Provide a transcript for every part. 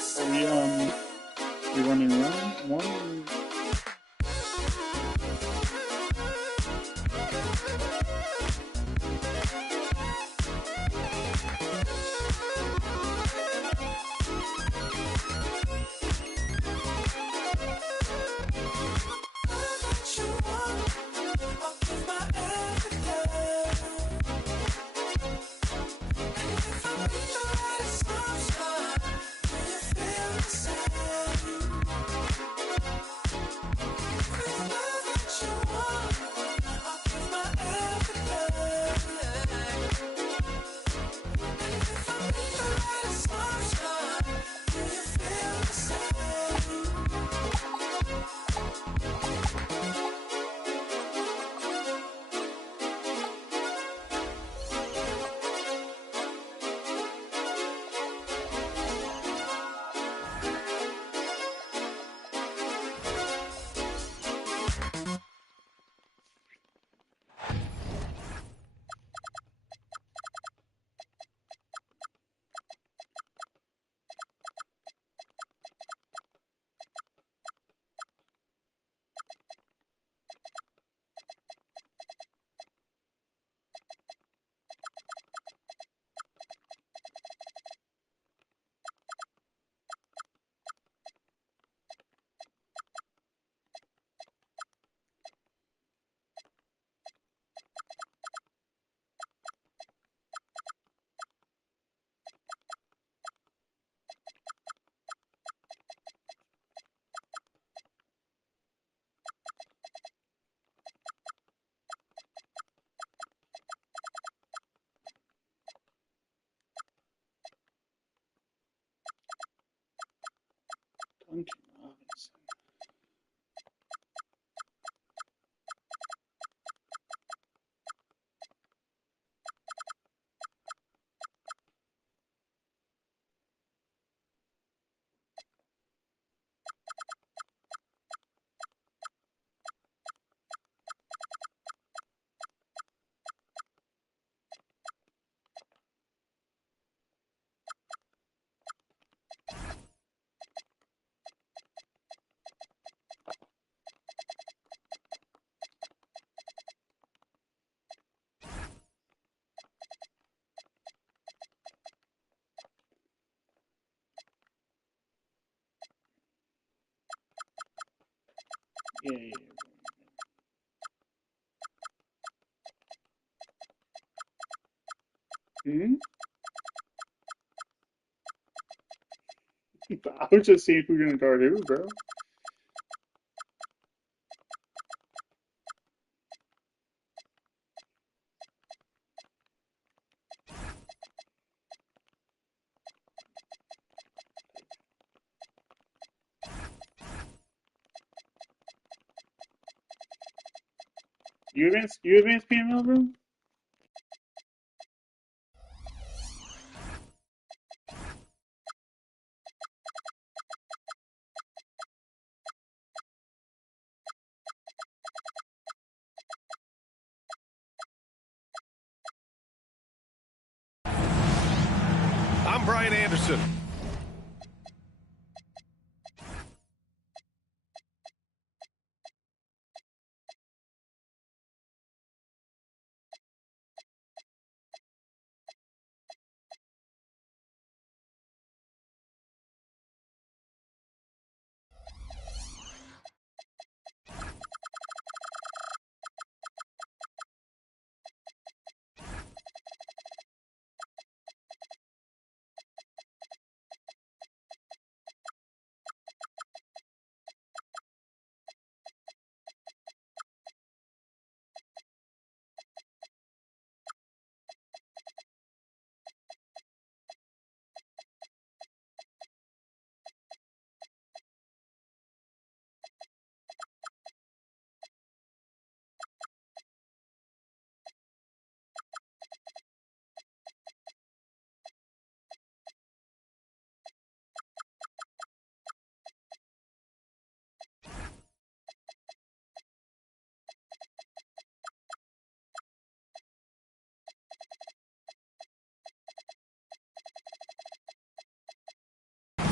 Are we running one? Duncan Robinson. Yeah. Hmm? I was just seeing who's gonna guard who, bro. You advance PML, bro? I'm Brian Anderson.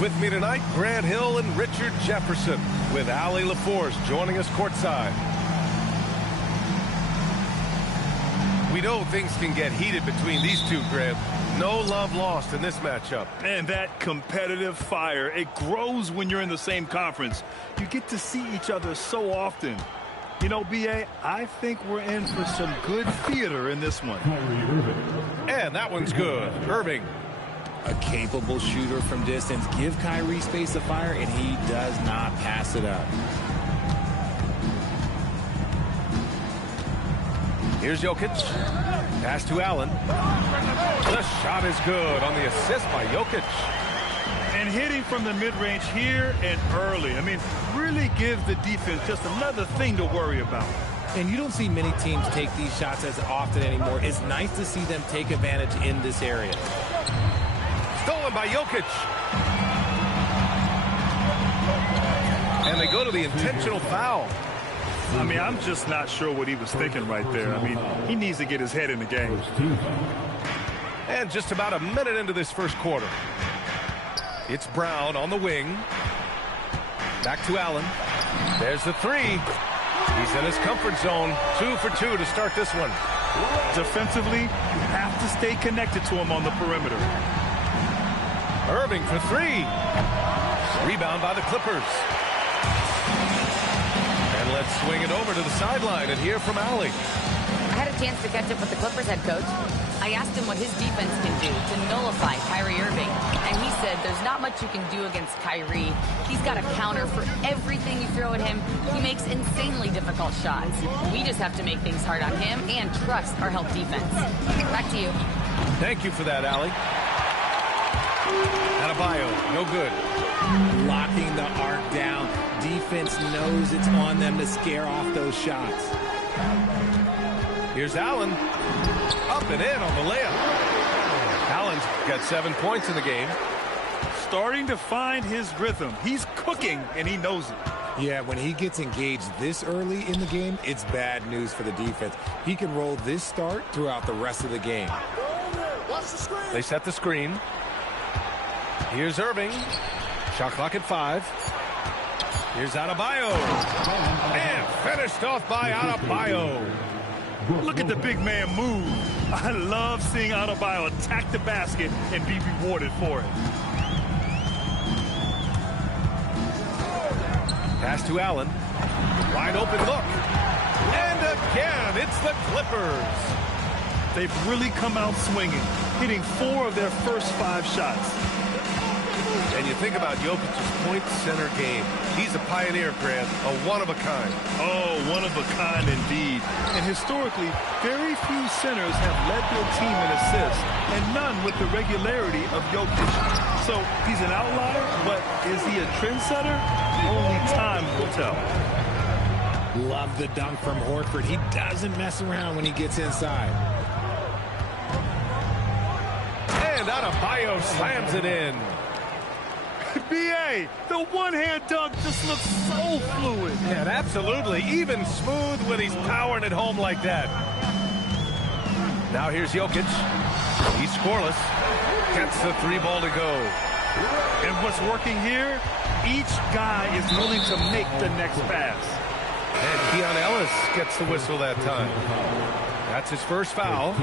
With me tonight, Grant Hill and Richard Jefferson, with Allie LaForce joining us courtside. We know things can get heated between these two, Grant. No love lost in this matchup. And that competitive fire, it grows when you're in the same conference. You get to see each other so often. You know, B.A., I think we're in for some good theater in this one. And that one's good. Irving. A capable shooter from distance. Give Kyrie space to fire, and he does not pass it up. Here's Jokic. Pass to Allen. The shot is good on the assist by Jokic. And hitting from the mid-range here and early. I mean, really give the defense just another thing to worry about. And you don't see many teams take these shots as often anymore. It's nice to see them take advantage in this area. Stolen by Jokic. And they go to the intentional foul. I mean, I'm just not sure what he was thinking right there. I mean, he needs to get his head in the game. And just about a minute into this first quarter. It's Brown on the wing. Back to Allen. There's the three. He's in his comfort zone. 2 for 2 to start this one. Defensively, you have to stay connected to him on the perimeter. Irving for three. Rebound by the Clippers. And let's swing it over to the sideline and hear from Allie. I had a chance to catch up with the Clippers head coach. I asked him what his defense can do to nullify Kyrie Irving, and he said there's not much you can do against Kyrie. He's got a counter for everything you throw at him. He makes insanely difficult shots. We just have to make things hard on him and trust our help defense. Back to you. Thank you for that, Allie. Adebayo, no good. Locking the arc down. Defense knows it's on them to scare off those shots. Here's Allen. Up and in on the layup. Allen's got 7 points in the game. Starting to find his rhythm. He's cooking, and he knows it. Yeah, when he gets engaged this early in the game, it's bad news for the defense. He can roll this start throughout the rest of the game. They set the screen. Here's Irving. Shot clock at 5. Here's Adebayo. And finished off by Adebayo. Look at the big man move. I love seeing Adebayo attack the basket and be rewarded for it. Pass to Allen. Wide open look. And again, it's the Clippers. They've really come out swinging, hitting 4 of their first 5 shots. And you think about Jokic's point center game. He's a pioneer, Grant, a one-of-a-kind. Oh, one of a kind indeed. And historically, very few centers have led their team in assists, and none with the regularity of Jokic. So he's an outlier, but is he a trendsetter? Only time will tell. Love the dunk from Horford. He doesn't mess around when he gets inside. And Adebayo slams it in. B.A., the one-hand dunk just looks so fluid. And absolutely, even smooth when he's powering it home like that. Now here's Jokic. He's scoreless. Gets the 3 ball to go. And what's working here, each guy is willing to make the next pass. And Keon Ellis gets the whistle that time. That's his first foul.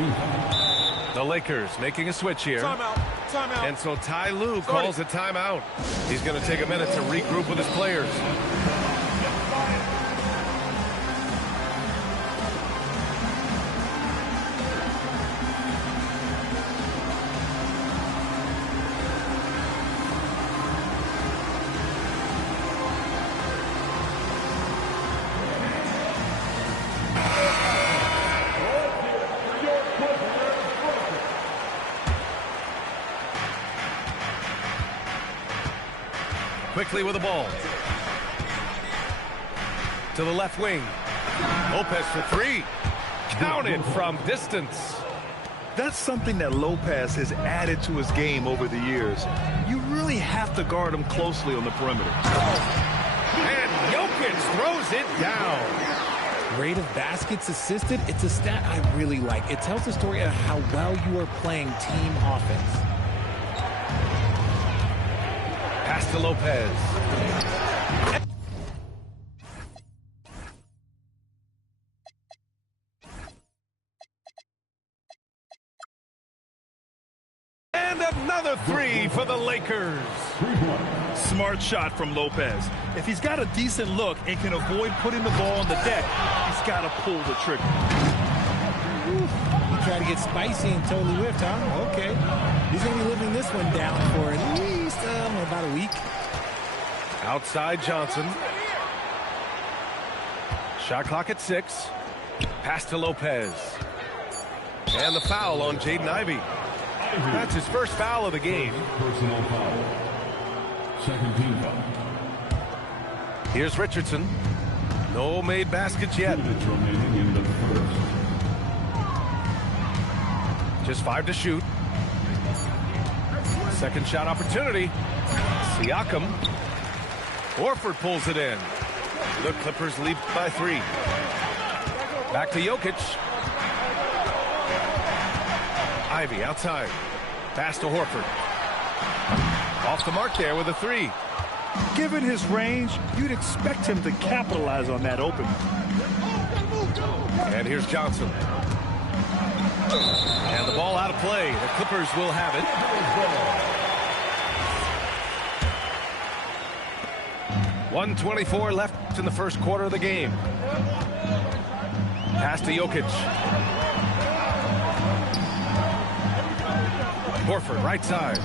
The Lakers making a switch here. Timeout. Timeout. And so Ty Lue calls a timeout. He's going to take a minute to regroup with his players. Quickly with the ball. To the left wing. Lopez for 3. Counted from distance. That's something that Lopez has added to his game over the years. You really have to guard him closely on the perimeter. And Jokic throws it down. Rate of baskets assisted, it's a stat I really like. It tells the story of how well you are playing team offense. Pass to Lopez. And another three for the Lakers. Smart shot from Lopez. If he's got a decent look and can avoid putting the ball on the deck, he's got to pull the trigger. He tried to get spicy and totally whiffed, huh? Okay. He's going to be living this one down for at least about a week. Outside Johnson. Shot clock at 6. Pass to Lopez. And the foul on Jaden Ivey. That's his first foul of the game. Personal foul. Second team foul. Here's Richardson. No made baskets yet. 2 minutes remaining in the first. Just 5 to shoot. Second shot opportunity. Siakam. Horford pulls it in. The Clippers lead by 3. Back to Jokic. Ivey outside. Pass to Horford. Off the mark there with a 3. Given his range, you'd expect him to capitalize on that opening. And here's Johnson. And the ball out of play. The Clippers will have it. .124 left in the first quarter of the game. Pass to Jokic. Horford, right side.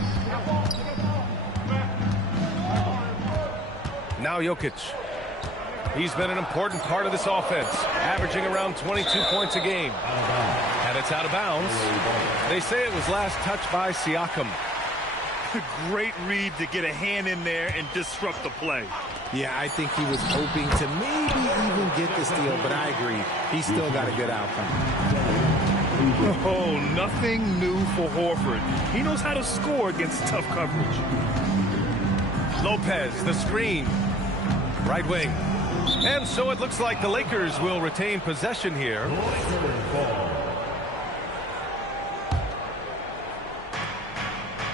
Now Jokic. He's been an important part of this offense, averaging around 22 points a game. And it's out of bounds. They say it was last touched by Siakam. Great read to get a hand in there and disrupt the play. Yeah, I think he was hoping to maybe even get the steal, but I agree. He still got a good outcome. Oh, nothing new for Horford. He knows how to score against tough coverage. Lopez, the screen. Right wing. And so it looks like the Lakers will retain possession here.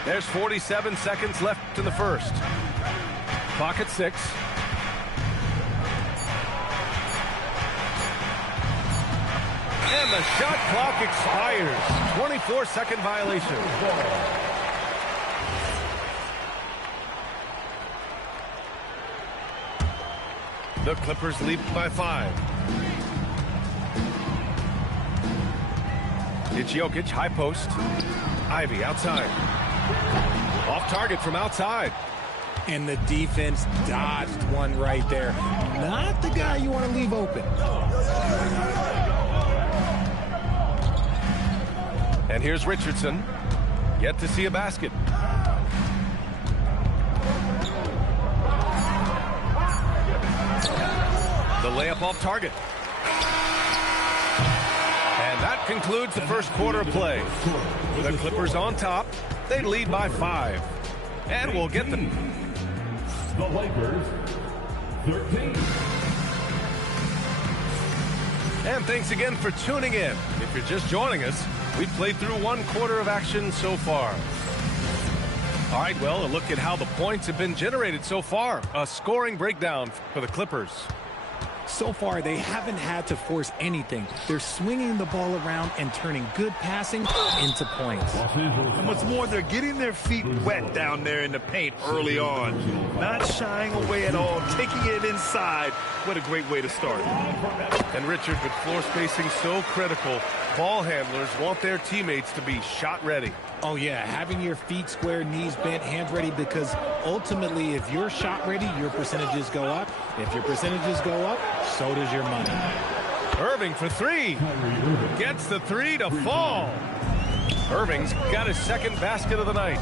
There's 47 seconds left in the first. Clock at 6. And the shot clock expires. 24-second violation. The Clippers lead by 5. It's Jokic, high post. Ivey outside. Off target from outside. And the defense dodged one right there. Not the guy you want to leave open. And here's Richardson. Yet to see a basket. The layup off target. And that concludes the first quarter of play. The Clippers on top. They lead by 5. And we'll get them. The Lakers, 13. And thanks again for tuning in. If you're just joining us, we've played through one quarter of action so far. All right, well, a look at how the points have been generated so far. A scoring breakdown for the Clippers. So far, they haven't had to force anything. They're swinging the ball around and turning good passing into points. And what's more, they're getting their feet wet down there in the paint early on. Not shying away at all, taking it inside. What a great way to start. And Richard, with floor spacing so critical, ball handlers want their teammates to be shot ready. Oh, yeah, having your feet square, knees bent, hands ready, because ultimately, if you're shot ready, your percentages go up. If your percentages go up, so does your money. Irving for 3. Gets the 3 to fall. Irving's got his second basket of the night.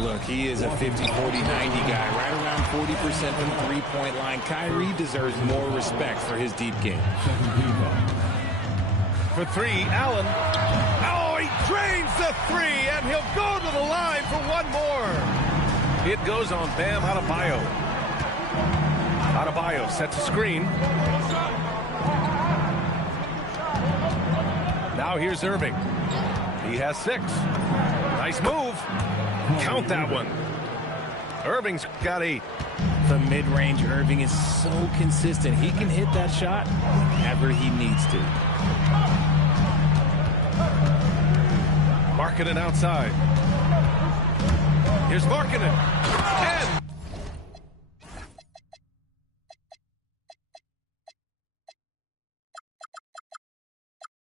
Look, he is a 50, 40, 90 guy, right around 40% from the three-point line. Kyrie deserves more respect for his deep game. For 3, Allen. Oh, he drains the 3, and he'll go to the line for one more. It goes on Bam Adebayo. Adebayo sets a screen. Now here's Irving. He has 6. Nice move. Count that one. Irving's got 8. The mid-range Irving is so consistent. He can hit that shot whenever he needs to. Markkanen outside. Here's Markkanen. And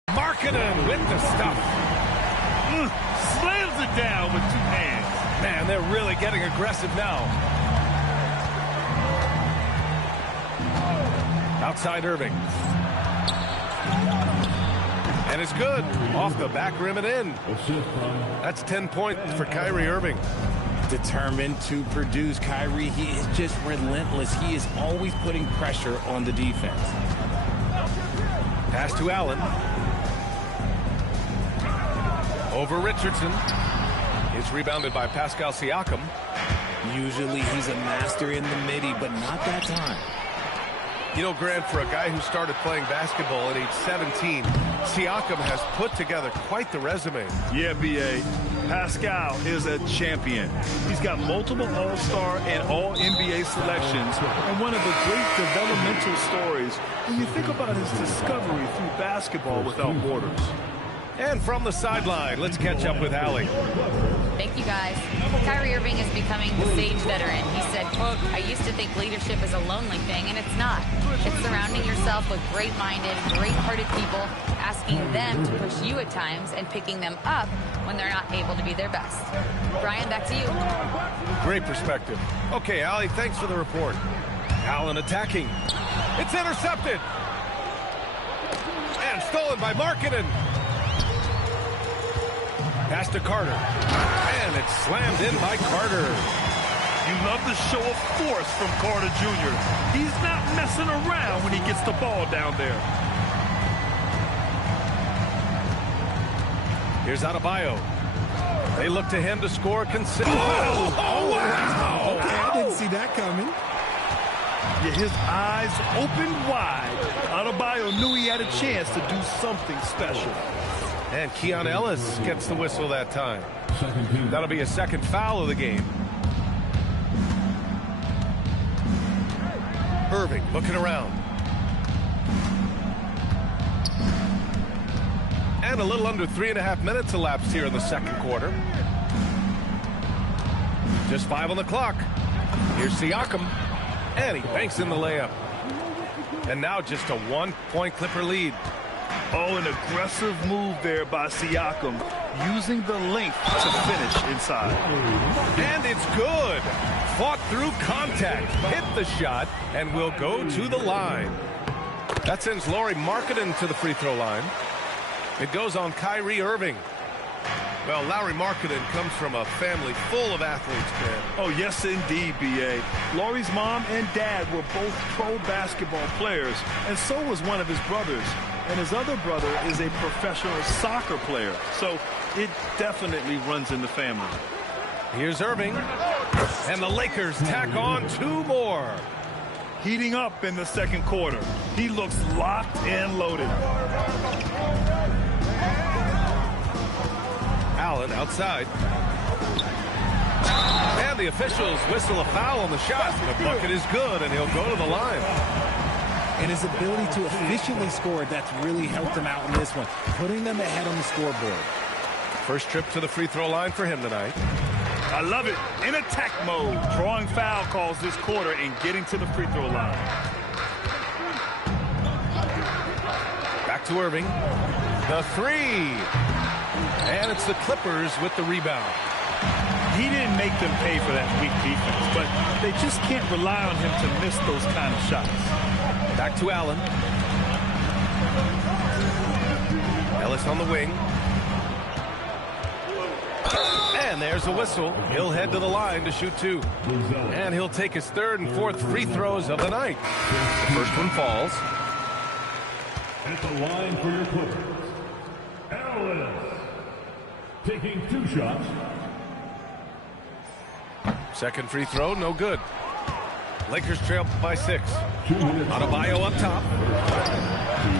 Markkanen with the stuff. Slams it down with 2 hands. Man, they're really getting aggressive now. Outside Irving. And it's good. Off the back rim and in. That's 10 points for Kyrie Irving. Determined to produce. Kyrie, he is just relentless. He is always putting pressure on the defense. Pass to Allen. Over Richardson. It's rebounded by Pascal Siakam. Usually he's a master in the midi, but not that time. You know, Grant, for a guy who started playing basketball at age 17, Siakam has put together quite the resume. Yeah, B.A. Pascal is a champion. He's got multiple All-Star and All-NBA selections, and one of the great developmental stories when you think about his discovery through basketball without borders. And from the sideline, let's catch up with Allie. Thank you, guys. Kyrie Irving is becoming the sage veteran. He said, quote, "I used to think leadership is a lonely thing, and it's not. It's surrounding yourself with great-minded, great-hearted people, asking them to push you at times and picking them up when they're not able to be their best." Brian, back to you. Great perspective. Okay, Allie, thanks for the report. Allen attacking. It's intercepted. And stolen by Markkanen. Pass to Carter. And it's slammed in by Carter. You love the show of force from Carter Jr. He's not messing around when he gets the ball down there. Here's Adebayo. They look to him to score consistently. Oh, wow! Okay, I didn't see that coming. Yeah, his eyes open wide. Adebayo knew he had a chance to do something special. And Keon Ellis gets the whistle that time. That'll be a second foul of the game. Irving looking around. And a little under 3.5 minutes elapsed here in the second quarter. Just 5 on the clock. Here's Siakam. And he banks in the layup. And now just a 1-point Clipper lead. Oh, an aggressive move there by Siakam, using the length to finish inside. And it's good. Fought through contact, hit the shot, and will go to the line. That sends Lauri Markkanen to the free throw line. It goes on Kyrie Irving. Well, Lauri Markkanen comes from a family full of athletes, Grant. Oh, yes, indeed, B.A. Lauri's mom and dad were both pro basketball players, and so was one of his brothers. And his other brother is a professional soccer player, so it definitely runs in the family. Here's Irving, and the Lakers tack on 2 more. Heating up in the second quarter. He looks locked and loaded. Allen outside. And the officials whistle a foul on the shot. The bucket is good, and he'll go to the line. And his ability to efficiently score, that's really helped him out in this one, putting them ahead on the scoreboard. First trip to the free throw line for him tonight. I love it. In attack mode, drawing foul calls this quarter and getting to the free throw line. Back to Irving. The 3. And it's the Clippers with the rebound. He didn't make them pay for that weak defense, but they just can't rely on him to miss those kind of shots. Back to Allen. Ellis on the wing. And there's a whistle. He'll head to the line to shoot 2. And he'll take his 3rd and 4th free throws of the night. The first one falls. At the line for your Clippers, Ellis, taking 2 shots. Second free throw, no good. Lakers trail by 6. Adebayo up top.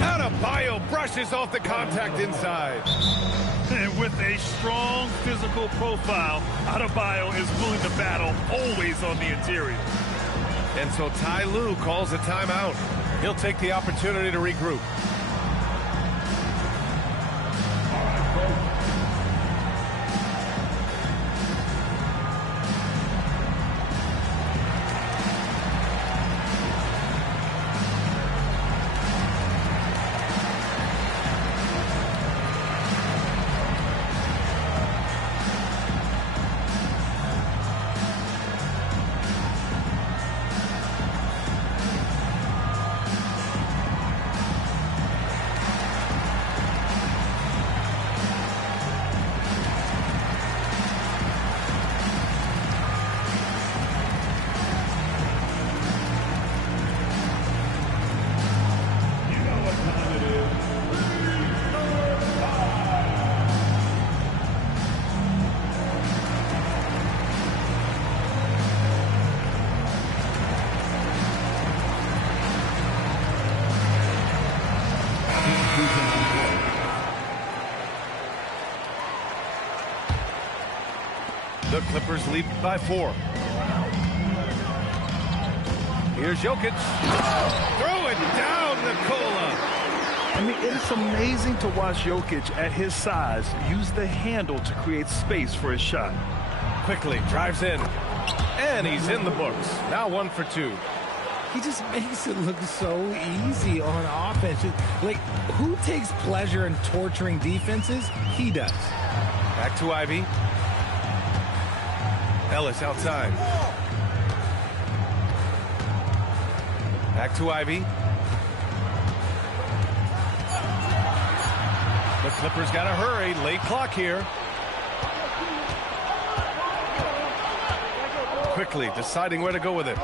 Adebayo brushes off the contact inside. And with a strong physical profile, Adebayo is willing to battle, always on the interior. And so Ty Lue calls a timeout. He'll take the opportunity to regroup. The Clippers lead by 4. Here's Jokic. Throw it down, Nikola. I mean, it's amazing to watch Jokic at his size use the handle to create space for his shot. Quickly drives in. And he's in the books. Now 1 for 2. He just makes it look so easy on offense. Like, who takes pleasure in torturing defenses? He does. Back to Ivy. Ellis outside. Back to Ivy. The Clippers got to hurry. Late clock here. Quickly deciding where to go with it.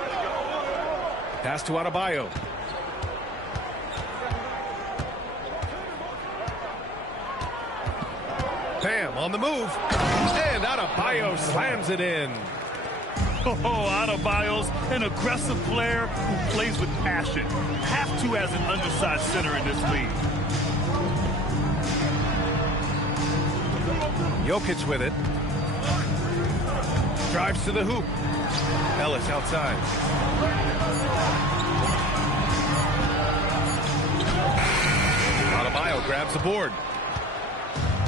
Pass to Adebayo. Bam, on the move. And Adebayo slams it in. Oh, Adebayo's an aggressive player who plays with passion. Have to as an undersized center in this league. Jokic with it. Drives to the hoop. Ellis outside. Adebayo grabs the board.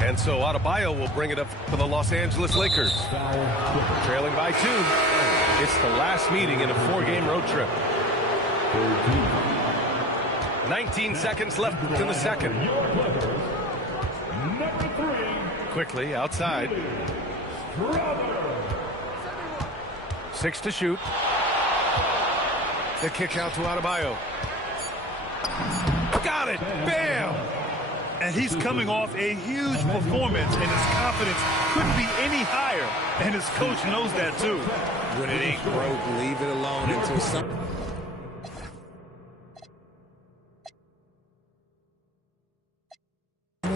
And so Adebayo will bring it up for the Los Angeles Lakers. Trailing by 2. It's the last meeting in a 4-game road trip. 19 seconds left in the second. Quickly outside. 6 to shoot. The kick out to Adebayo. Got it! Bam! And he's coming off a huge performance, and his confidence couldn't be any higher. And his coach knows that, too. When it ain't broke, leave it alone until someone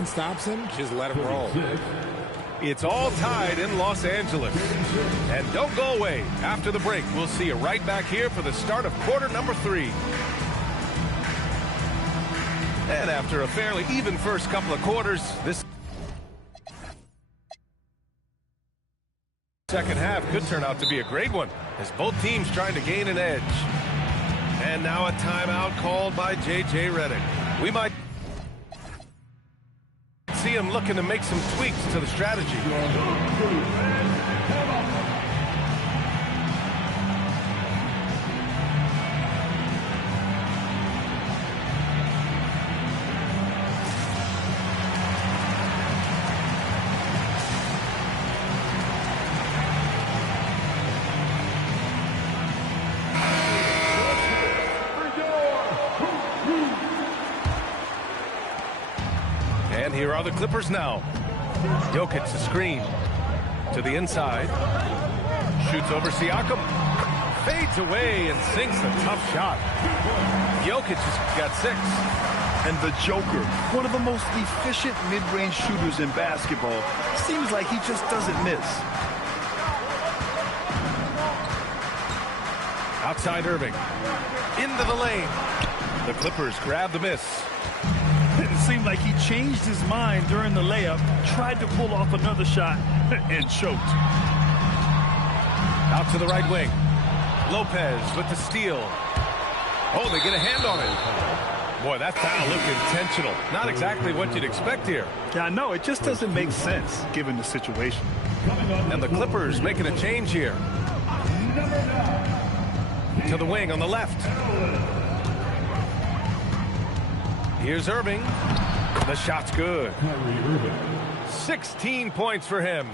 stops him, just let him roll. It's all tied in Los Angeles. And don't go away. After the break, we'll see you right back here for the start of quarter number 3. And after a fairly even first couple of quarters, this second half could turn out to be a great one, as both teams trying to gain an edge. And now a timeout called by J.J. Redick. We might see him looking to make some tweaks to the strategy. And here are the Clippers now. Jokic the screen to the inside. Shoots over Siakam. Fades away and sinks a tough shot. Jokic has got 6. And the Joker, one of the most efficient mid-range shooters in basketball, seems like he just doesn't miss. Outside Irving. Into the lane. The Clippers grab the miss. It seemed like he changed his mind during the layup, tried to pull off another shot, and choked. Out to the right wing. Lopez with the steal. Oh, they get a hand on it. Boy, that foul looked intentional. Not exactly what you'd expect here. Yeah, I know. It just doesn't make sense given the situation. And the Clippers making a change here. To the wing on the left. Here's Irving. The shot's good. 16 points for him.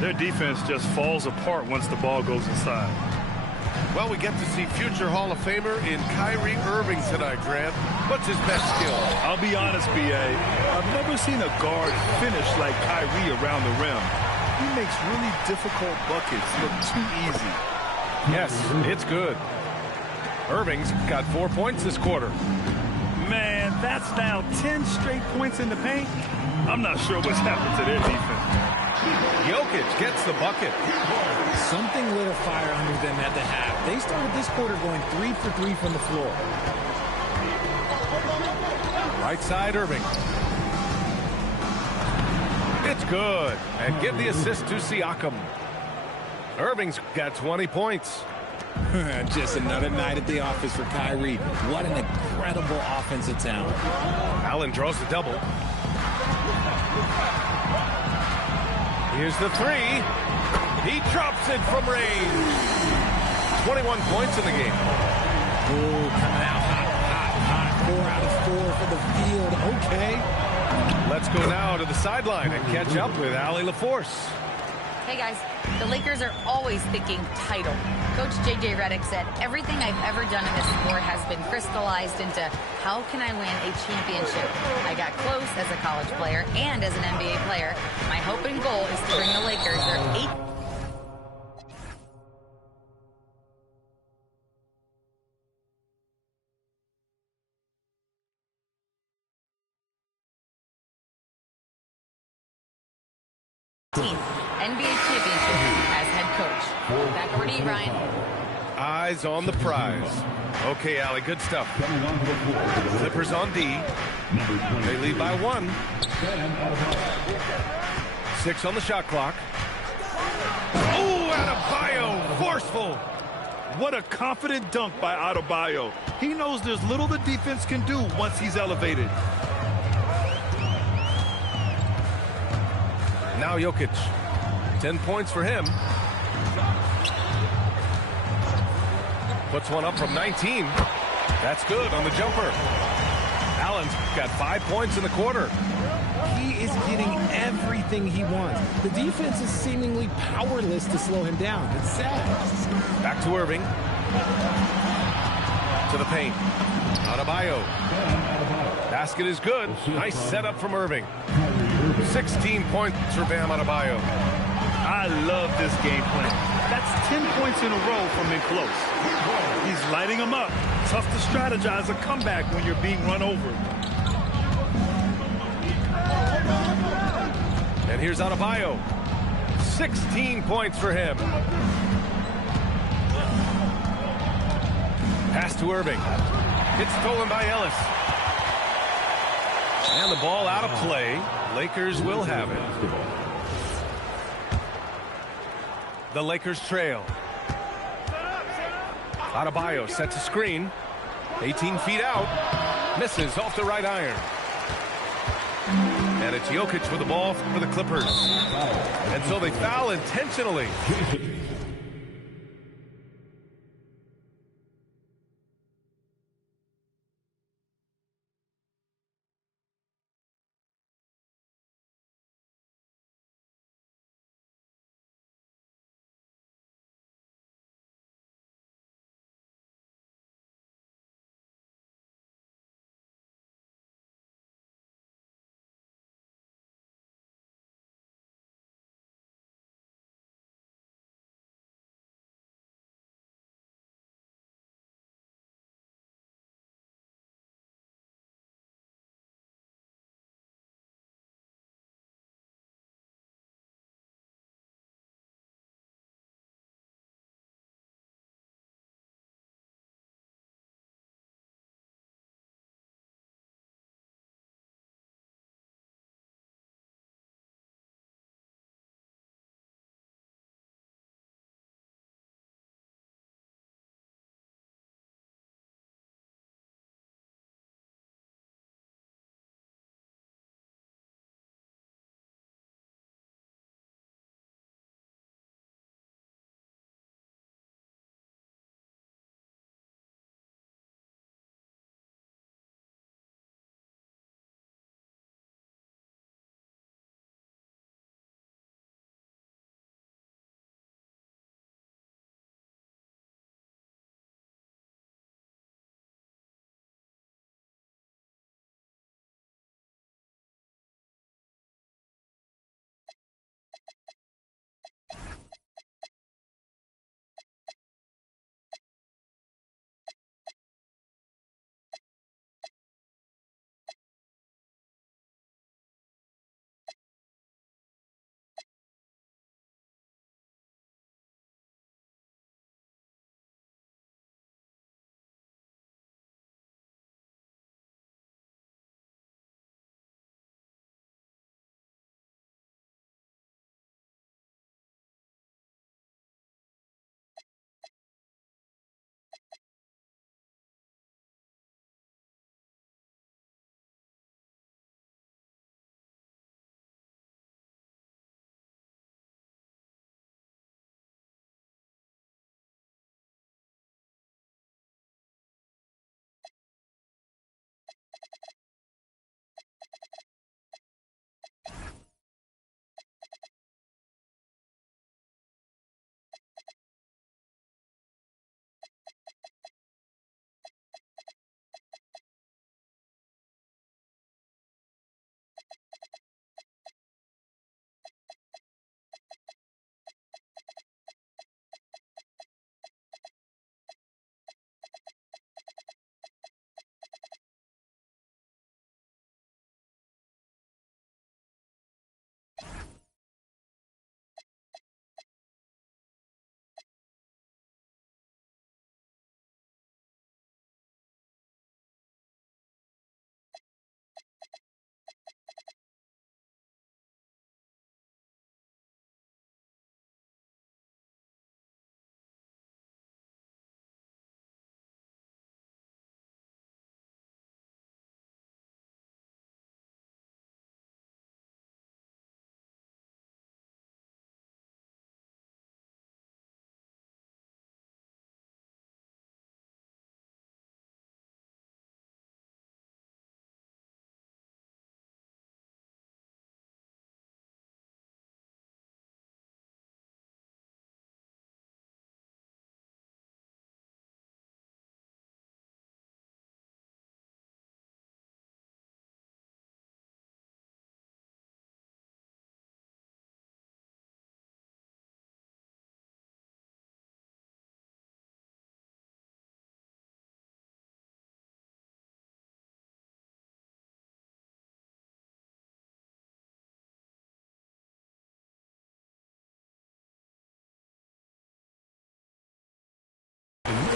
Their defense just falls apart once the ball goes inside. Well, we get to see future Hall of Famer in Kyrie Irving tonight, Grant. What's his best skill? I'll be honest, B.A. I've never seen a guard finish like Kyrie around the rim. He makes really difficult buckets look too easy. Yes, it's good. Irving's got 4 points this quarter. Man, that's now 10 straight points in the paint. I'm not sure what's happened to their defense. Jokic gets the bucket. Something lit a fire under them at the half. They started this quarter going 3 for 3 from the floor. Right side, Irving. It's good. And give the assist to Siakam. Irving's got 20 points. Just another night at the office for Kyrie. What an incredible offensive talent. Allen draws the double. Here's the three. He drops it from range. 21 points in the game. Oh, coming out hot. 4 out of 4 for the field. Okay. Let's go now to the sideline and catch up with Allie LaForce. Hey guys, the Lakers are always thinking title. Coach J.J. Redick said, everything I've ever done in this sport has been crystallized into how can I win a championship. I got close as a college player and as an NBA player. My hope and goal is to bring the Lakers their 8th NBA championship as head coach. Back over to you, Brian. Eyes on the prize. Okay, Allie, good stuff. Clippers on D. They lead by 1. 6 on the shot clock. Oh, Adebayo, forceful. What a confident dunk by Adebayo. He knows there's little the defense can do once he's elevated. Now Jokic. 10 points for him. Puts one up from 19. That's good on the jumper. Allen's got 5 points in the quarter. He is getting everything he wants. The defense is seemingly powerless to slow him down. It's sad. Back to Irving. To the paint. Adebayo. Basket is good. Nice setup from Irving. 16 points for Bam Adebayo. I love this game plan. That's 10 points in a row from in close. He's lighting them up. Tough to strategize a comeback when you're being run over. And here's Adebayo. 16 points for him. Pass to Irving. It's stolen by Ellis. And the ball out of play. Lakers will have it. The Lakers trail. Adebayo sets a screen. 18 feet out. Misses off the right iron. And it's Jokic with the ball for the Clippers. And so they foul intentionally.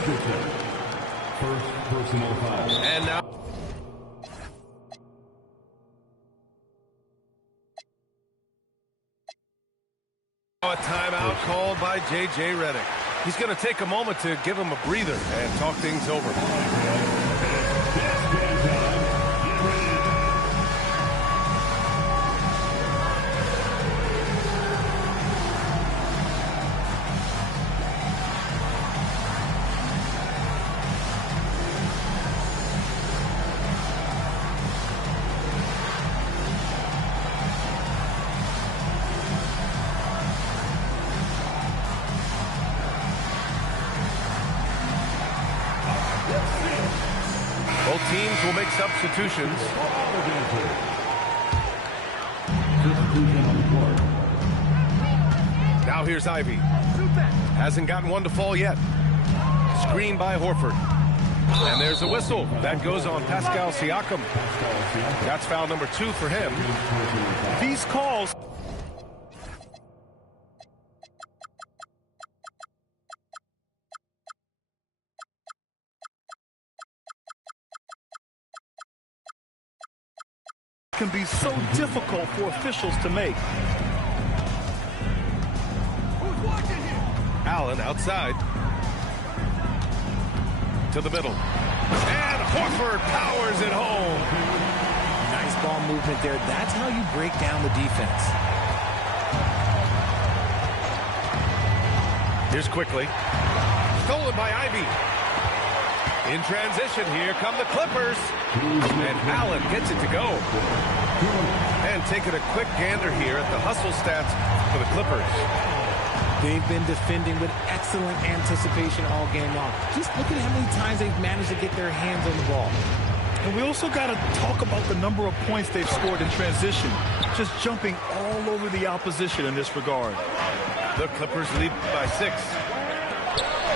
Richardson. First personal foul. And now a timeout called by J.J. Redick. He's going to take a moment to give him a breather and talk things over. Both teams will make substitutions. Now here's Ivy. Hasn't gotten one to fall yet. Screen by Horford. And there's a whistle. That goes on Pascal Siakam. That's foul number 2 for him. These calls can be so difficult for officials to make. Allen outside. To the middle. And Horford powers it home. Nice ball movement there. That's how you break down the defense. Here's quickly. Stolen by Ivy. In transition, here come the Clippers. And Allen gets it to go. And taking a quick gander here at the hustle stats for the Clippers. They've been defending with excellent anticipation all game long. Just look at how many times they've managed to get their hands on the ball. And we also got to talk about the number of points they've scored in transition. Just jumping all over the opposition in this regard. The Clippers lead by 6.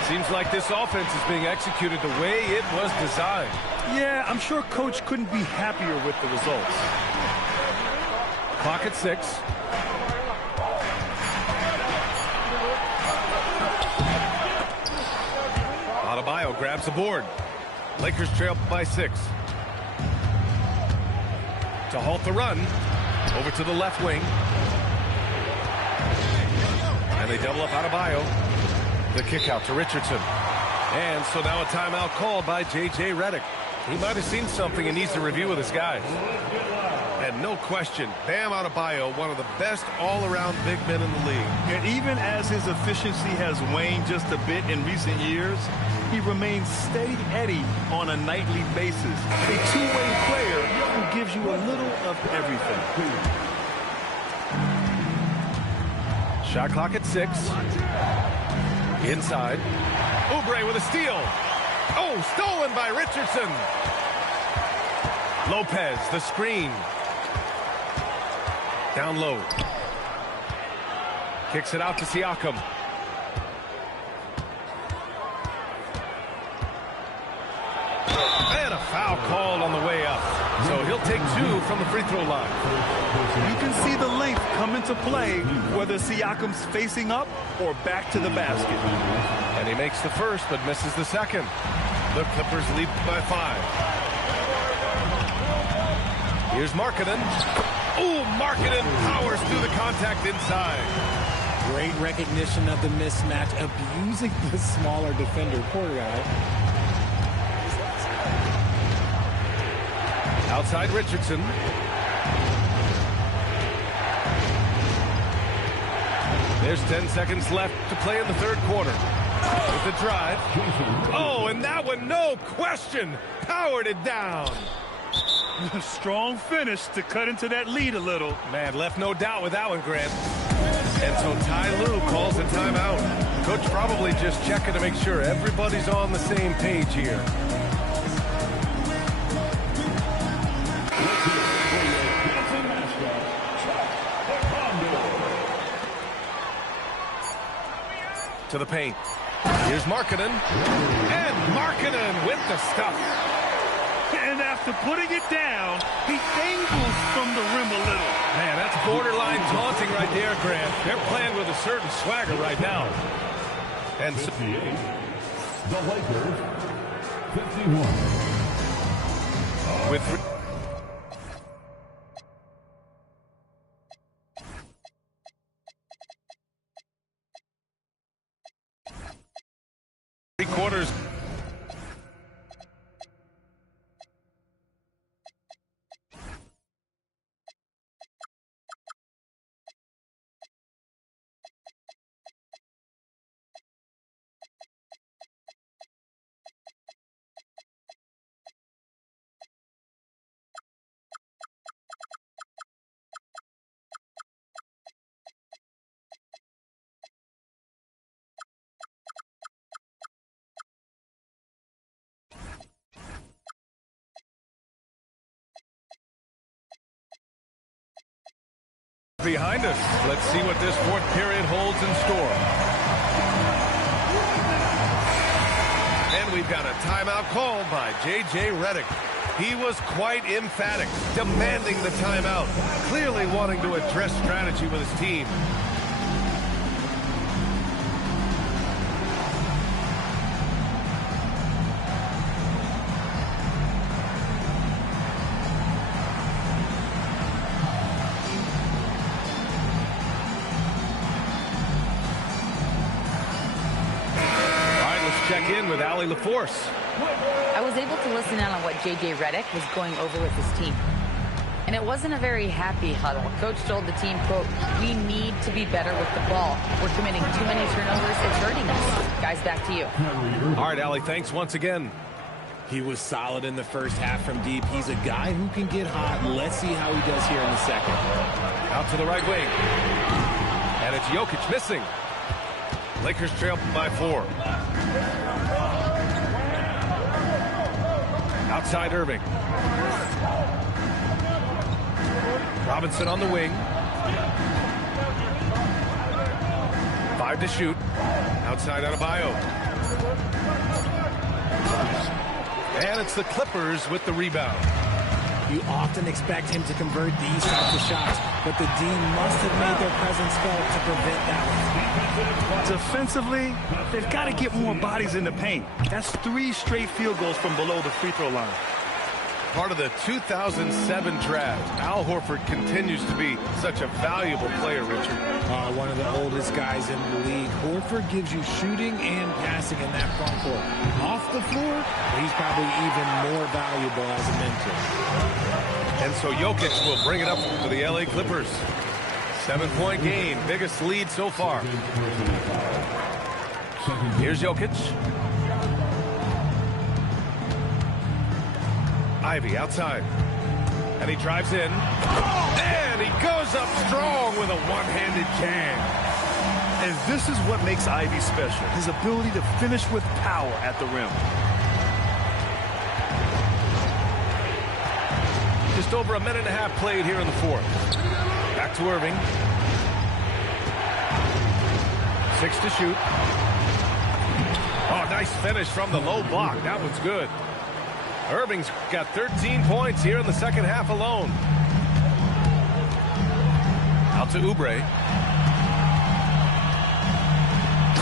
Seems like this offense is being executed the way it was designed. Yeah, I'm sure Coach couldn't be happier with the results. Clock at 6. Adebayo grabs the board. Lakers trail by 6. To halt the run. Over to the left wing. And they double up Adebayo. The kick out to Richardson. And so now a timeout called by J.J. Redick. He might have seen something and needs to review with his guys. And no question, Bam Adebayo, one of the best all-around big men in the league. And even as his efficiency has waned just a bit in recent years, he remains steady Eddie on a nightly basis. A two-way player who gives you a little of everything. Shot clock at 6. Inside. Oubre with a steal. Oh, stolen by Richardson. Lopez, the screen. Down low. Kicks it out to Siakam. And a foul called on the way up. So he'll take 2 from the free throw line. You can see the length come into play, whether Siakam's facing up or back to the basket. And he makes the first, but misses the second. The Clippers lead by 5. Here's Markkanen. Oh, Markkanen powers through the contact inside. Great recognition of the mismatch, abusing the smaller defender. Poor guy. Outside Richardson. There's 10 seconds left to play in the third quarter. With the drive. Oh, and that one, no question, powered it down. Strong finish to cut into that lead a little. Man, left no doubt with that one, Grant. And so Ty Lue calls a timeout. Coach probably just checking to make sure everybody's on the same page here. To the paint. Here's Markkanen. And Markkanen with the stuff. And after putting it down, he angles from the rim a little. Man, that's borderline taunting right there, Grant. They're playing with a certain swagger right now. And so The Lakers, 51. With three quarters. Behind us. Let's see what this fourth period holds in store. And we've got a timeout called by J.J. Redick. He was quite emphatic, demanding the timeout, clearly wanting to address strategy with his team. Check in with Allie LaForce. I was able to listen in on what J.J. Redick was going over with his team. And it wasn't a very happy huddle. Coach told the team, quote, "We need to be better with the ball. We're committing too many turnovers. It's hurting us." Guys, back to you. All right, Allie, thanks once again. He was solid in the first half from deep. He's a guy who can get hot. Let's see how he does here in the second. Out to the right wing. And it's Jokic missing. Lakers trail by 4. Outside Irving. Robinson on the wing. 5 to shoot. Outside Adebayo. And it's the Clippers with the rebound. You often expect him to convert these types of shots, but the D must have made their presence felt to prevent that one. Defensively, they've got to get more bodies in the paint. That's 3 straight field goals from below the free throw line. Part of the 2007 draft, Al Horford continues to be such a valuable player, Richard. One of the oldest guys in the league. Horford gives you shooting and passing in that front court. Off the floor, he's probably even more valuable as a mentor. And so Jokic will bring it up for the LA Clippers. 7-point game, biggest lead so far. Here's Jokic. Ivy outside. And he drives in. And he goes up strong with a one-handed jam. And this is what makes Ivy special, his ability to finish with power at the rim. Just over a minute and a half played here in the fourth. Back to Irving. 6 to shoot. Oh, nice finish from the low block. That one's good. Irving's got 13 points here in the second half alone. Out to Oubre.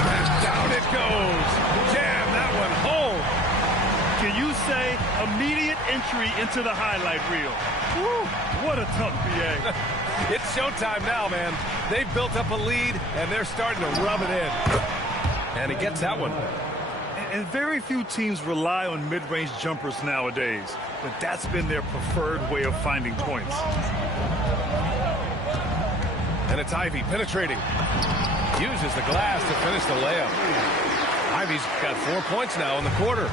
And down it goes. Jam that one home. Can you say immediate entry into the highlight reel? Woo, what a tough BA. It's showtime now, man. They've built up a lead, and they're starting to rub it in. And he gets that one. And very few teams rely on mid-range jumpers nowadays, but that's been their preferred way of finding points. And it's Ivy penetrating. Uses the glass to finish the layup. Ivy's got 4 points now in the quarter.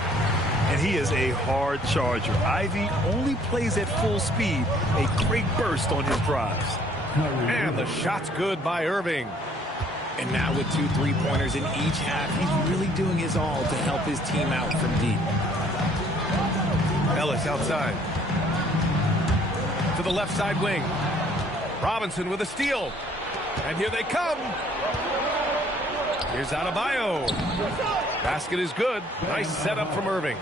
And he is a hard charger. Ivy only plays at full speed, a great burst on his drives. And the shot's good by Irving. And now with 2 3-pointers in each half, he's really doing his all to help his team out from deep. Ellis outside. To the left side wing. Robinson with a steal. And here they come. Here's Adebayo. Basket is good. Nice setup from Irving.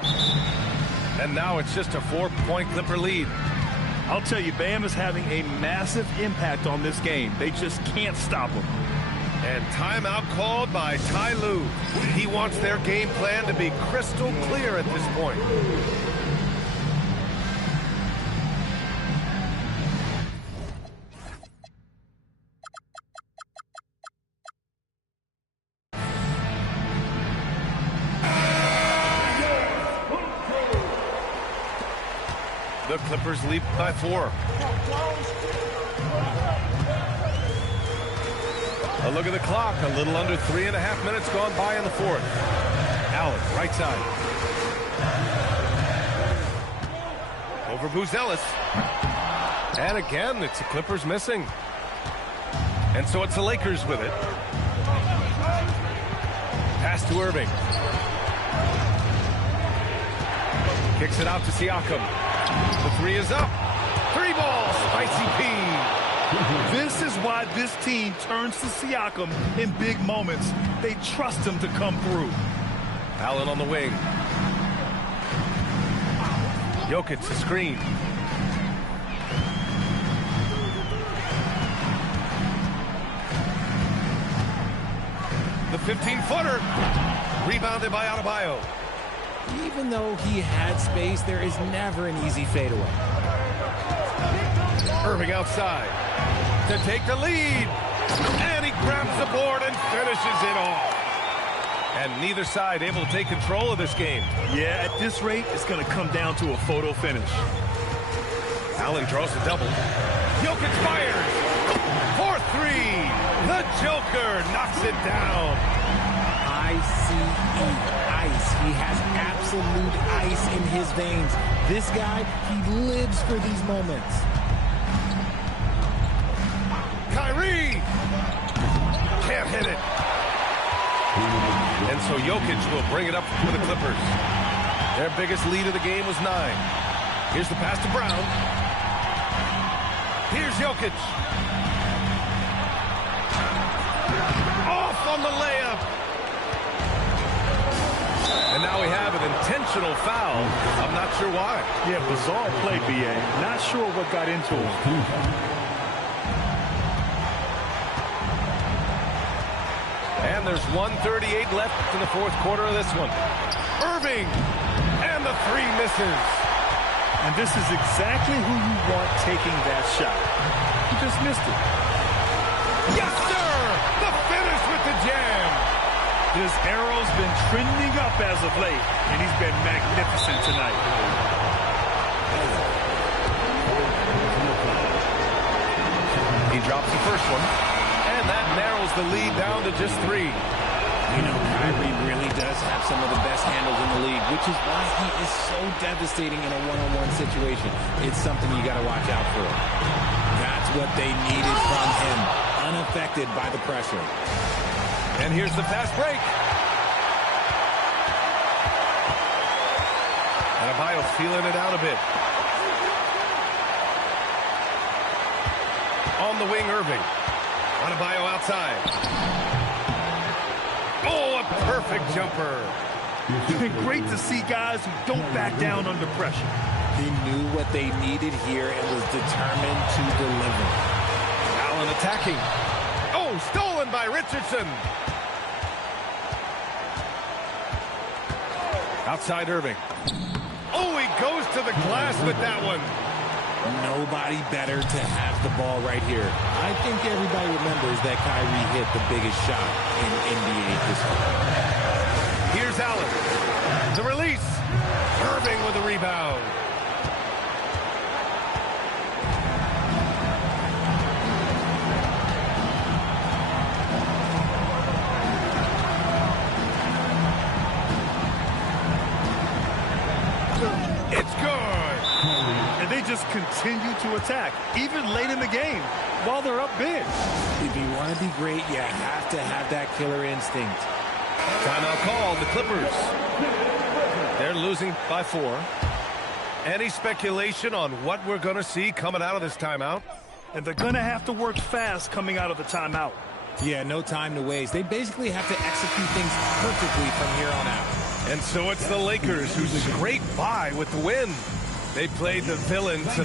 And now it's just a 4-point Clipper lead. I'll tell you, Bam is having a massive impact on this game. They just can't stop him. And timeout called by Ty Lue. He wants their game plan to be crystal clear at this point. The Clippers lead by 4. A look at the clock. A little under 3.5 minutes gone by in the fourth. Allen, right side. Over Buzelis. And again, it's the Clippers missing. And so it's the Lakers with it. Pass to Irving. Kicks it out to Siakam. The 3 is up. 3 ball, Spicy P. This is why this team turns to Siakam in big moments. They trust him to come through. Allen on the wing. Jokic, the screen. The 15-footer. Rebounded by Adebayo. Even though he had space, there is never an easy fadeaway. Irving outside to take the lead. And he grabs the board and finishes it off. And neither side able to take control of this game. Yeah, at this rate, it's going to come down to a photo finish. Allen draws the double. Jokic fires. For 3. The Joker knocks it down. ICE, ice. He has absolute ice in his veins. This guy, he lives for these moments. Kyrie can't hit it. And so Jokic will bring it up for the Clippers. Their biggest lead of the game was 9. Here's the pass to Brown. Here's Jokic. Off on the layup. And now we have an intentional foul. I'm not sure why. Yeah, bizarre play, B.A. Not sure what got into him. And there's 1:38 left in the fourth quarter of this one. Irving, and the 3 misses. And this is exactly who you want taking that shot. He just missed it. Yes, sir! The finish with the jam. His arrow's been trending up as of late, and he's been magnificent tonight. He drops the first one, and that narrows the lead down to just 3. You know, Kyrie really does have some of the best handles in the league, which is why he is so devastating in a one-on-one situation. It's something you got to watch out for. That's what they needed from him, unaffected by the pressure. And here's the fast break. Adebayo feeling it out a bit. On the wing, Irving. Adebayo outside. Oh, a perfect jumper. It's been great to see guys who don't back down under pressure. He knew what they needed here and was determined to deliver. Allen attacking. Oh, stolen by Richardson. Outside Irving. Oh, he goes to the glass with that one. Nobody better to have the ball right here. I think everybody remembers that Kyrie hit the biggest shot in NBA history. Here's Allen. The release. Irving with the rebound. It's good. And they just continue to attack, even late in the game, while they're up big. If you want to be great, you have to have that killer instinct. Timeout called. The Clippers. They're losing by 4. Any speculation on what we're going to see coming out of this timeout? And they're going to have to work fast coming out of the timeout. Yeah, no time to waste. They basically have to execute things perfectly from here on out. And so it's the Lakers who scrape by with the win. They played the villain tonight.